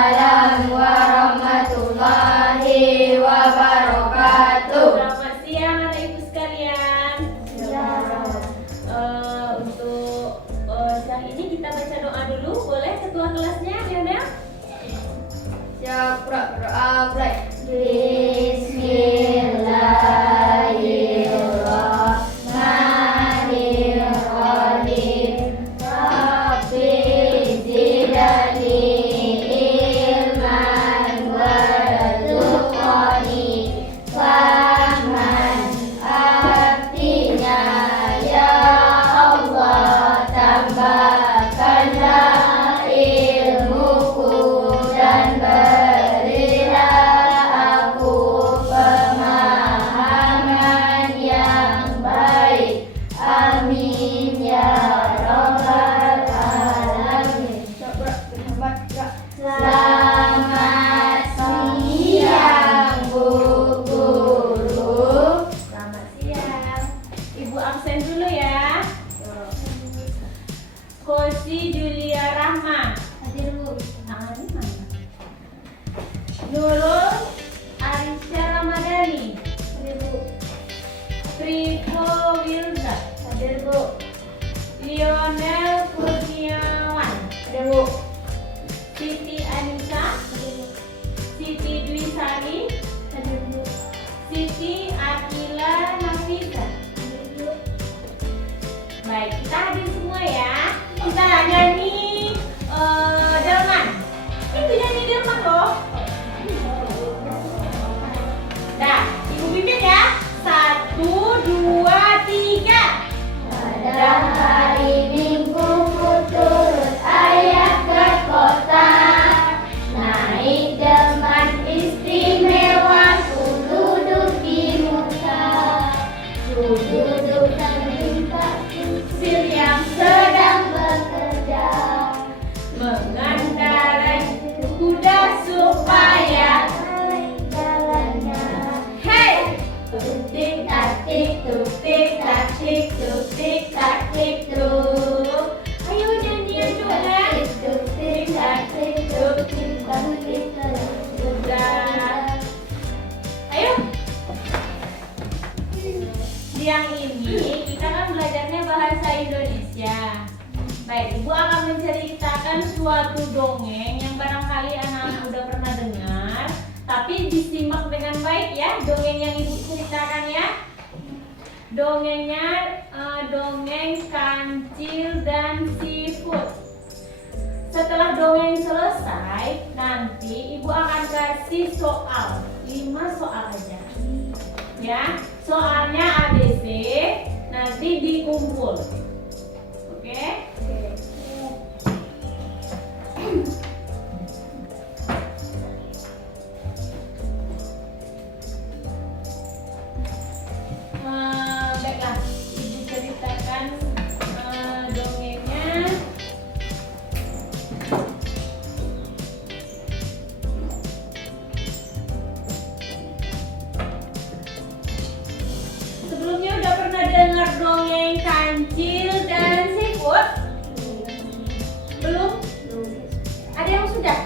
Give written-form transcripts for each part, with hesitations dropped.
Waalaikumsalam warahmatullahi wabarakatuh. Selamat siang anak ibu sekalian. Untuk siang ini kita baca doa dulu. Boleh ketua kelasnya, Lionel? Siap, berdoa. Bismillahirrahmanirrahim. Rabbi zidni ilman warzuqni fahman. Artinya, ya Allah, tambahkanlah ilmuku dan berilah aku pemahaman yang baik. Amin ya rabbal alamin. Selamat siang Bu Guru. Selamat siang. Ibu absen dulu ya. Kosi Julia Rahma. Hadir Bu. Ini mana? Nurul Arisha Ramadhani. Hadir Bu. Priko Wilda. Hadir Bu. Lionel Kurniawan. Hadir Bu. Siti Anissa. Siti Dwisari. Hadir Bu. Siti Akila Nafisa. Hadir Bu. Baik, kita hadir semua ya. Kita nyanyi delman. Itu nyanyi delman loh. Dah, ibu pimpin ya. 1, 2, 3. Pada hari Minggu ku turut ayah ke kota, naik delman istimewa, ku duduk di muka, ku duduk samping Pak Sil yang sedang bekerja, Mengendarai kuda supaya jalannya. hey, Tik tak tik tuk, tik tak tik tuk, tik tak tik tuk. ayo nyanyian juga. Tik tuk, tik tak tik tuk, tik tak tik tuk. Udah. Ayo. Siang ini kita kan belajarnya bahasa Indonesia. Baik, Ibu akan menceritakan suatu dongeng yang barangkali anak-anak udah pernah dengar, tapi disimak dengan baik ya dongeng yang Ibu ceritakan ya. Dongengnya dongeng kancil dan seafood. Setelah dongeng selesai, nanti Ibu akan kasih soal 5 soal aja. Ya, soalnya ABC, nanti dikumpul. Oke? Baiklah, Ibu ceritakan dongengnya. Sebelumnya udah pernah dengar dongeng kancil dan seafood? Belum? Ada yang sudah?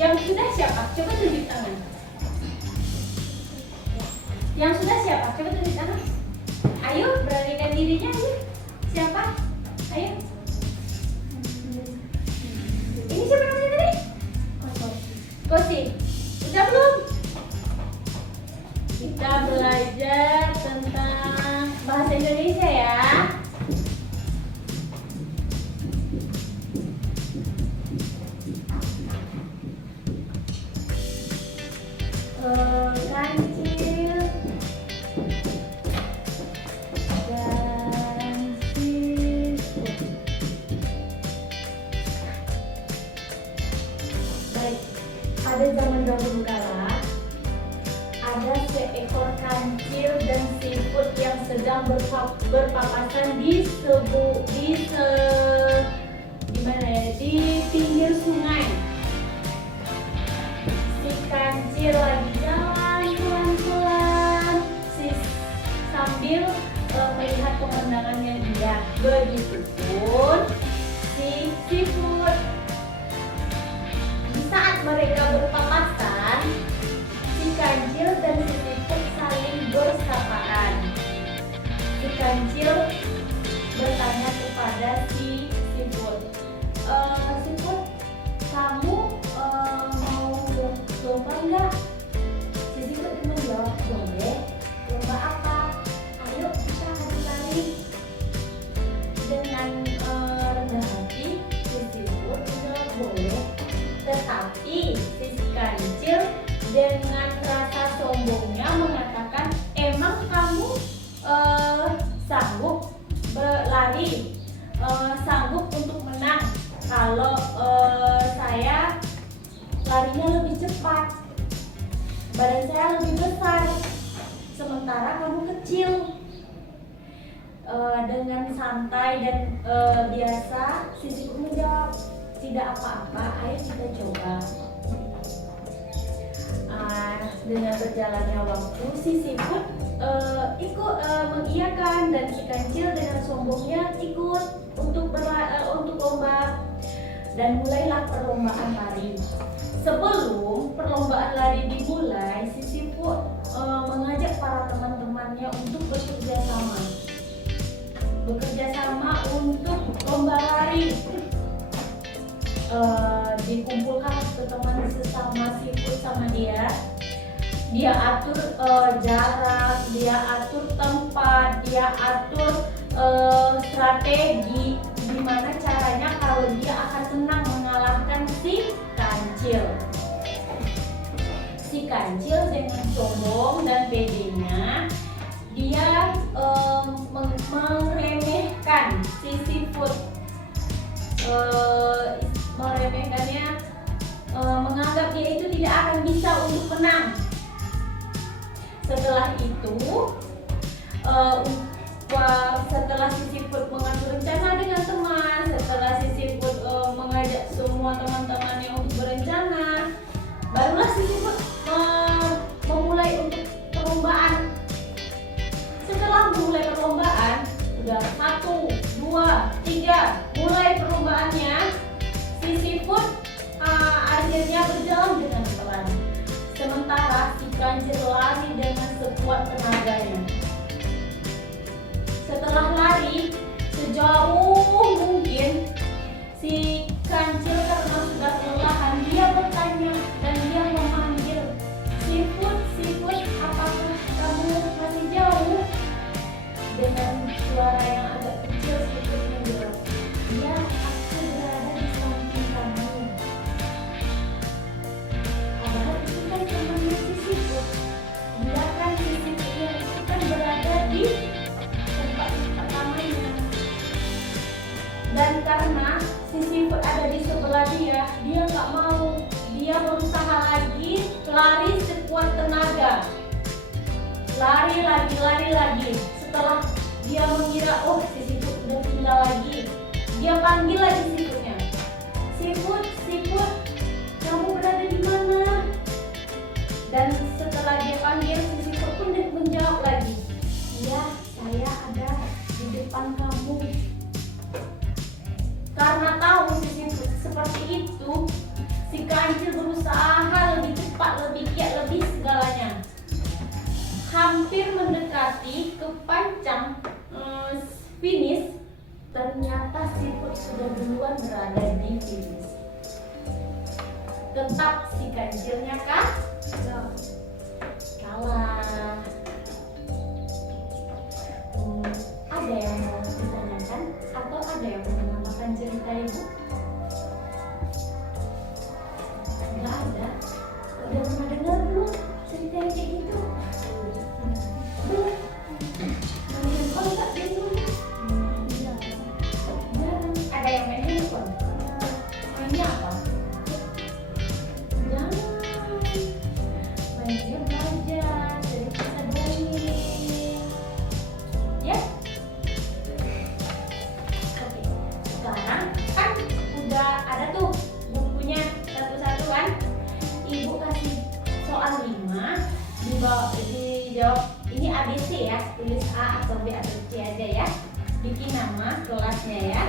Yang sudah siapa? Coba tunjuk tangan. Yang sudah siapa? Coba tunjuk tangan. Ayo, beranikan dirinya ayo. Siapa? Ayo. Ini siapa namanya tadi? Kosi. Udah belum? Kita belajar tentang bahasa Indonesia ya. Kancil dan seafood. Baik, ada zaman dahulu kala ada seekor kancil dan seafood yang sedang berpapasan di pinggir sungai. Si kancil lagi jalan pelan-pelan sambil melihat pemandangan yang indah. Begitupun si seafood. badan saya lebih besar, sementara kamu kecil. Dengan santai dan biasa, Sisifut menjawab, tidak apa-apa, ayo kita coba. Dengan berjalannya waktu, Sisifut ikut mengiyakan, dan si kancil dengan sombongnya ikut untuk lomba. Dan mulailah perlombaan lari. Sebelum perlombaan lari dimulai, Sisifut mengajak para teman-temannya untuk bekerja sama untuk lomba lari. Dikumpulkan teman sesama Sifut sama dia atur jarak, dia atur tempat, dia atur strategi gimana caranya kalau dia akan senang mengalahkan si kancil. Si kancil dengan sombong dan pedenya dia meremehkan si Sifut, meremehkannya, menganggap dia itu tidak akan bisa untuk menang. Setelah itu, setelah Sisifut mengatur rencana dengan teman, setelah Sisifut mengajak semua teman-temannya untuk berencana, barulah Sisifut memulai untuk perlombaan. Setelah memulai perlombaan, sudah 1, 2, 3, mulai perlombaannya, Sisifut akhirnya berjalan dengan pelan. Sementara si kancil lari dengan sekuat tenaganya. Setelah lari sejauh mungkin, si kancil karena sudah kelelahan, dia bertanya dan dia memanggil, Sifut, Sifut, apakah kamu masih jauh? Dengan suara yang agak kecil, Sifut menjawab, ya, aku berada di samping kamu. Padahal itu kan temannya si Sifut. Dia kan si Sifutnya itu kan berada di tempat pertamanya. Dan karena si Sifut ada di sebelah dia nggak mau. Dia berusaha lagi, lari sekuat tenaga. Lari lagi. Setelah dia mengira, oh si Sifut udah tinggal lagi, dia panggil lagi Sifutnya. Sifut, kamu berada di mana? Dan setelah dia panggil, si Sifut pun menjawab lagi, iya, saya ada di depan kamu. Karena tahu si Sifut seperti itu, si kancil berusaha lebih cepat, lebih giat, lebih segalanya. Hampir mendekati ke pancang finish, ternyata Sifut sudah duluan berada di finish. Tetap si kancilnya kalah. Ada yang mau ditanyakan atau ada yang mau menambahkan cerita ibu? Nggak ada. Udah pernah dengar belum cerita yang kayak gitu? Belum. Main handphone nggak di rumah? Jarang. Ada yang main handphone? Mainnya apa? Jangan. Mainnya belajar dari kita dongeng. Ya? Oke. Sekarang kan udah ada tuh bukunya satu-satu kan? Ibu kasih soal 5, dijawab ini ABC ya, tulis A atau B atau C aja ya. Bikin nama kelasnya ya.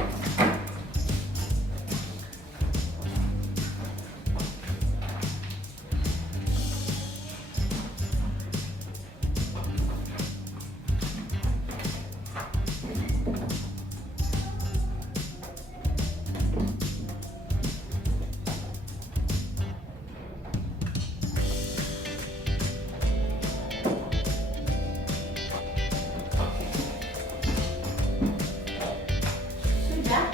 Sudah?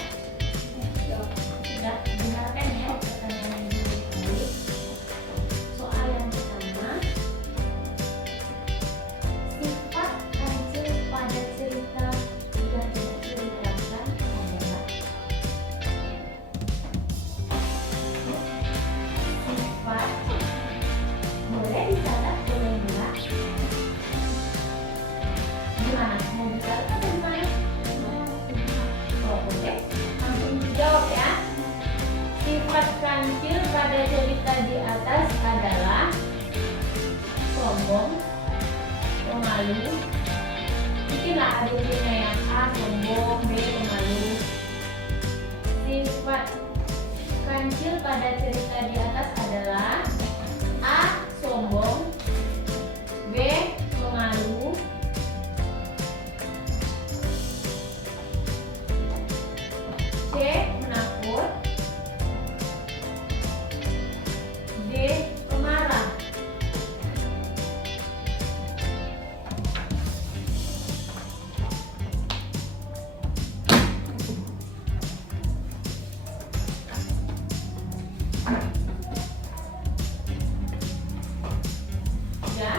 kancil pada cerita di atas adalah sombong, pemalu. Bikinlah adiknya yang A sombong, B pemalu. Sifat kancil pada cerita di atas adalah A sombong, B pemalu, C menakut, D pemarah. Sudah?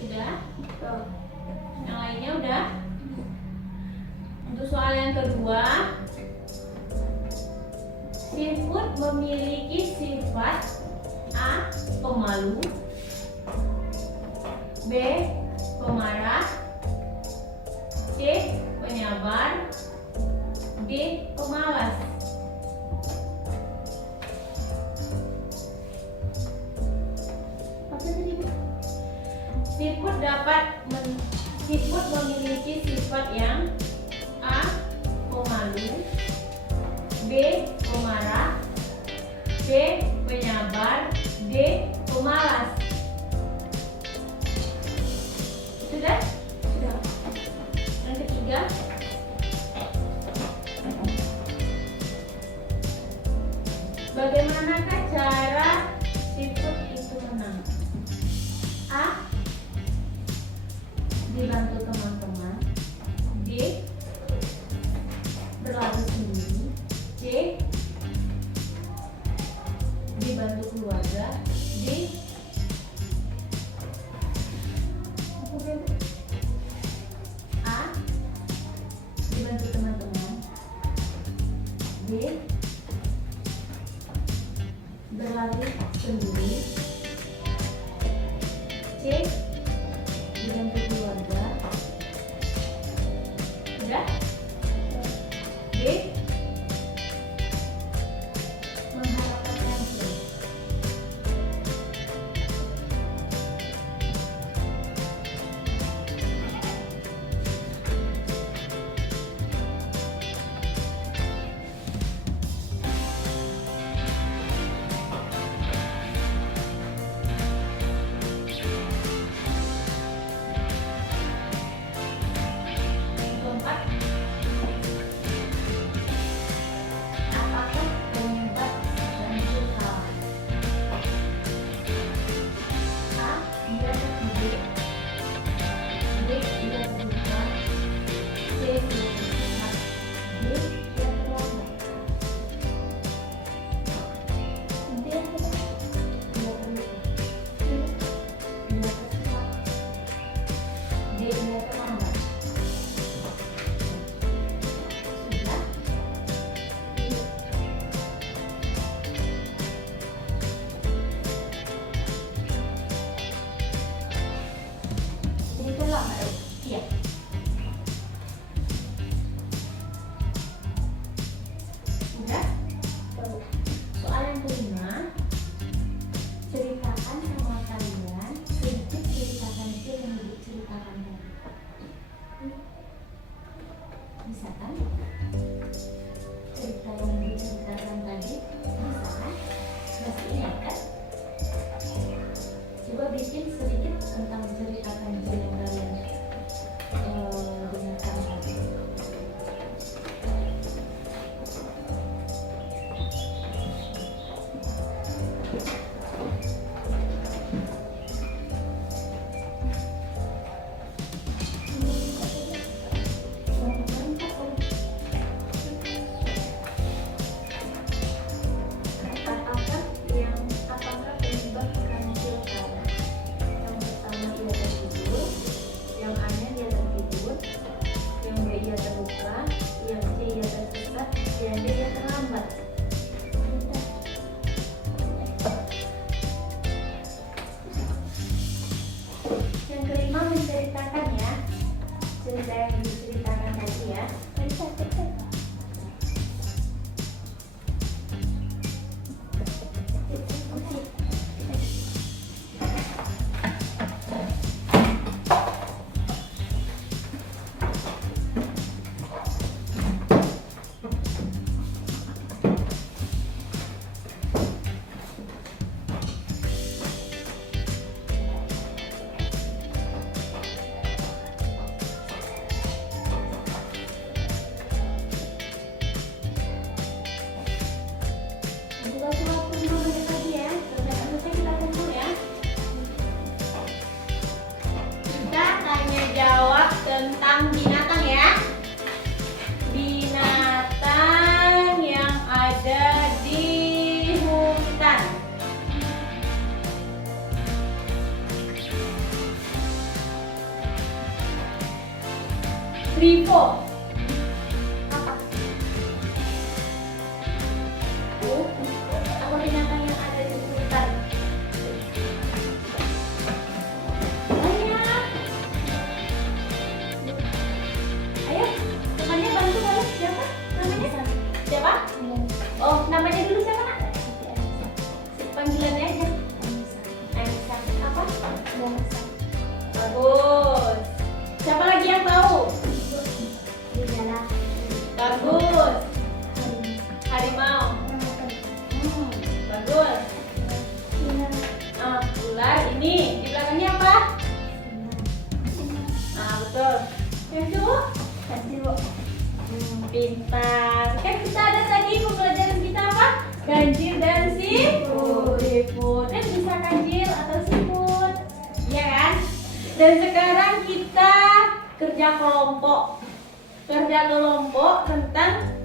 Sudah? Yang lainnya udah? Untuk soal yang kedua, Sifut memiliki sifat A. Pemalu, B. Pemarah, C. Penyabar, D. Pemalas. Sifut memiliki sifat yang A. Pemalu, B. Pemarah, C. Penyabar, D. Pemalas. Sudah? Sudah. Yang ketiga, bagaimanakah cara sifut itu menang? A. Dibantu teman-teman, D. Berlalu sendiri, C. Dibantu keluarga, D. A. Dibantu teman-teman, B. Berlari sendiri, C. Dibantu keluarga. Sudah? D. Mengharapkan hasil. Keempat, apakah penyebab kancil salah? A. Dia tertidur, B. Dia terluka, C. Dia tersehat, D. Dia terlambat. Dia terluka, dia tersehat, D. Dia terlambat. Sudah? Ini terlambat. Iya. Sudah? Soal yang kelima, ceritakan sama kalian sedikit cerita kancil yang diceritakan tadi. Bisa kan? Cerita yang diceritakan tadi bisa kan? Masih ingat kan? Coba bikin sedikit tentang cerita kancil yang kalian dengarkan tadi. Apakah penyebab kancil salah? Yang pertama dia tertidur, yang A-nya dia tertidur, yang B dia terluka, yang C dia tersesat, yang D dia terlambat. Vivo. Apa binatang yang ada di hutan? Banyak. Ayo, temannya bantu balik. Siapa namanya? Siapa? Oh, namanya dulu siapa, Nak? Panggilannya aja. Aisyah. Apa? Bagus. Siapa lagi yang tahu? Bagus. Harimau. Bagus. Ular ini di belakangnya apa? Betul. Yang cowok? Pintar. Kan kita ada tadi pembelajaran kita apa? Ganjil dan siput. Kan bisa ganjil atau siput, iya kan? Dan sekarang kita kerja kelompok tentang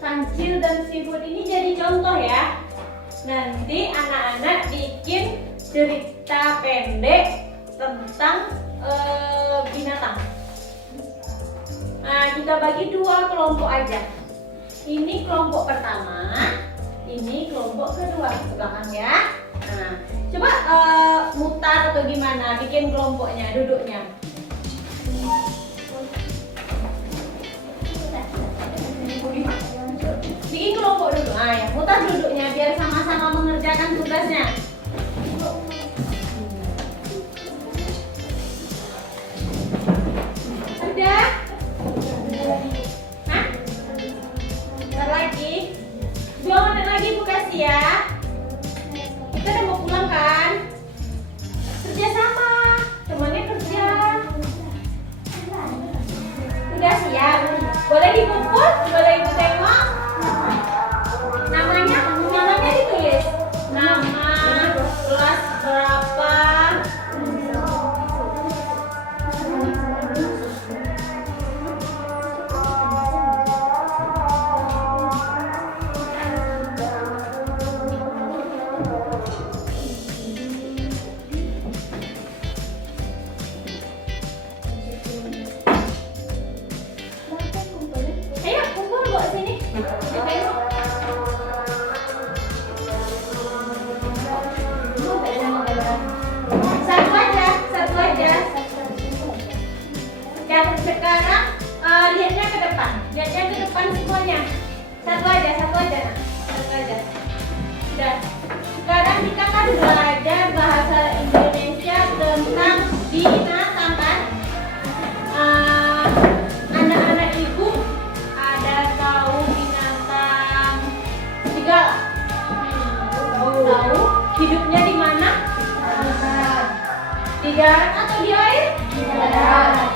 kancil dan siput ini jadi contoh ya. Nanti anak-anak bikin cerita pendek tentang binatang. Nah, kita bagi dua kelompok aja. Ini kelompok pertama, ini kelompok kedua. Ke belakang ya. Nah, coba mutar atau gimana bikin kelompoknya, duduknya. Bikin kelompok dulu. Nah, ya, mutar duduknya biar sama-sama mengerjakan tugasnya. Sudah? Hah? Bentar lagi. 2 menit lagi Bu kasih ya. Kita udah mau pulang kan? Kerja sama, temannya kerja. Udah siap. Boleh dikumpul? Boleh Ibu tengok? Namanya ditulis. Nama, kelas berapa? Ayo kumpul bawa sini. Satu aja. Dan sekarang lihatnya ke depan. Lihatnya ke depan semuanya. Satu aja. Sudah. Sekarang kita kan belajar bahasa Indonesia tentang binatang kan? Anak-anak ibu ada tahu binatang serigala? Tahu hidupnya di mana? Di darat atau di air? Di darat.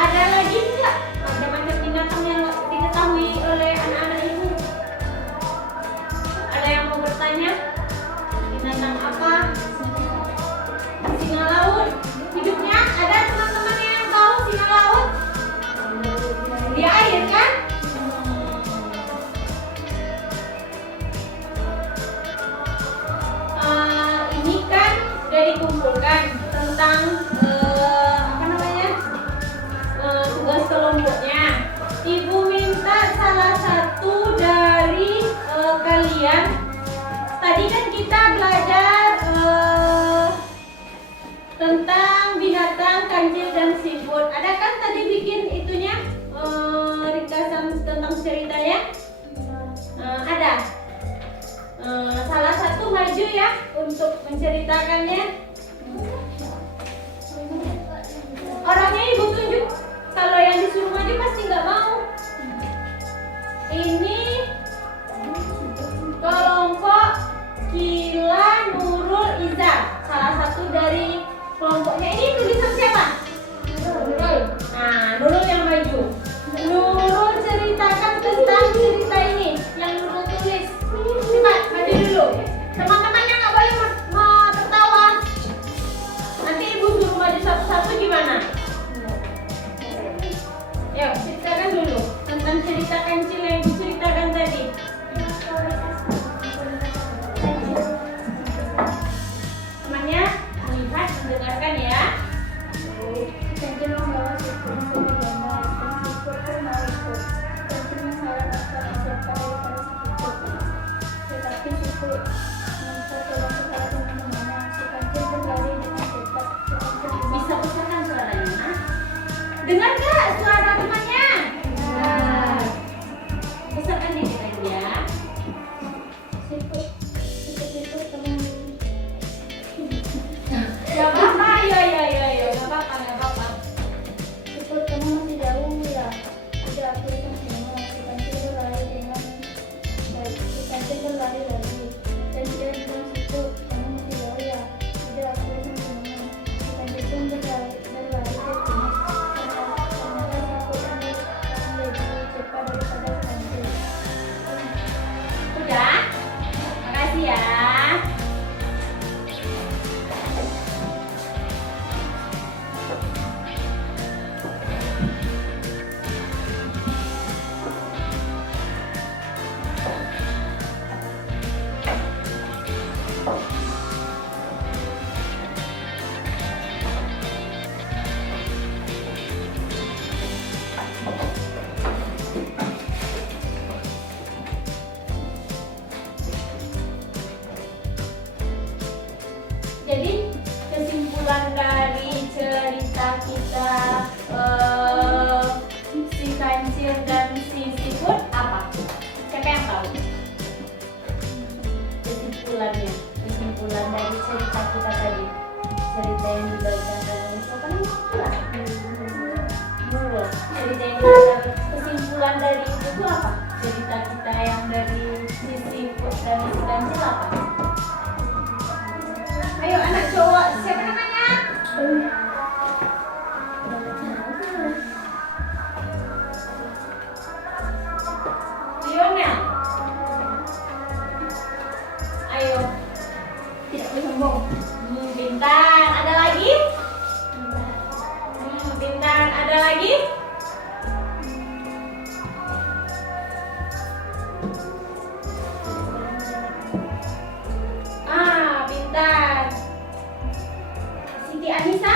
Ada lagi nggak macam-macam binatang yang diketahui oleh anak-anak ibu? Ada yang mau bertanya? Binatang apa? Singa laut. Hidupnya ada teman-teman yang tahu singa laut? Di air kan? Ini kan sudah dikumpulkan tentang tugas kelompoknya. Ibu minta salah satu dari kalian. Tadi kan kita belajar tentang binatang kancil dan siput. Ada kan tadi bikin itunya ringkasan tentang ceritanya? Ada. Salah satu maju ya untuk menceritakannya. Orangnya ibu tunjuk. Kalau yang disuruh maju pasti nggak mau. Ini kelompok Kila Nurul Iza. Salah satu dari kelompoknya. Ini tulisan siapa? Nurul. Nah, Nurul yang maju. Nurul ceritakan tentang cerita ini yang Nurul tulis. Coba maju dulu. Teman-temannya nggak boleh tertawa. Nanti ibu suruh maju satu-satu gimana? Yuk, ceritakan dulu tentang cerita kancil yang diceritakan tadi. Temannya melihat, mendengarkan ya. Dengar nggak suara temannya? Besarkan dikit lagi ya. Gak apa-apa, ayo, gak apa-apa. Siput, kamu masih jauh ya. Tidak, aku akan semua. Si kancil berlari dengan baik. Si kancil berlari lagi. Dan dia bilang, Siput, kamu masih jauh ya. Tidak, aku akan semua. Si kancil pun berlari ke sini. Ternyata satu ini lebih cepat daripada kancil. Udah? Makasih ya. Jadi kesimpulan dari cerita kita si kancil dan si siput apa? Siapa yang tahu? Kesimpulannya, kesimpulan dari cerita kita tadi, cerita yang dibacakan siapa namanya? Nurul. Cerita yang dibacakan, kesimpulan dari itu apa? Cerita kita yang dari si siput dan si kancil apa? Ayo anak cowok, siapa namanya? Lionel. Ayo. Tidak boleh sombong. Pintar. Ada lagi? Pintar. Ada lagi? Pintar. Siti Anissa?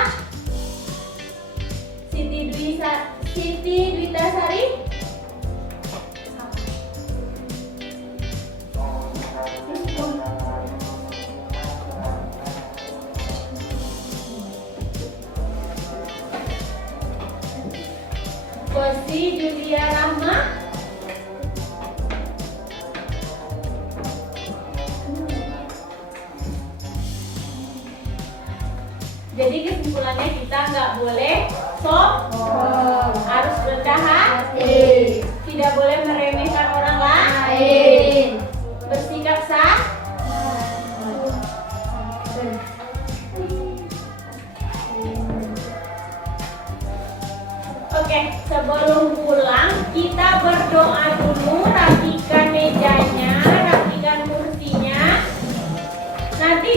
Siti Dwitasari? Kosi Julia Rahma? Jadi kesimpulannya kita nggak boleh sombong, harus rendah hati, tidak boleh meremehkan orang lain, bersikap sah. Oke, sebelum pulang kita berdoa dulu, rapikan mejanya, rapikan kursinya. Nanti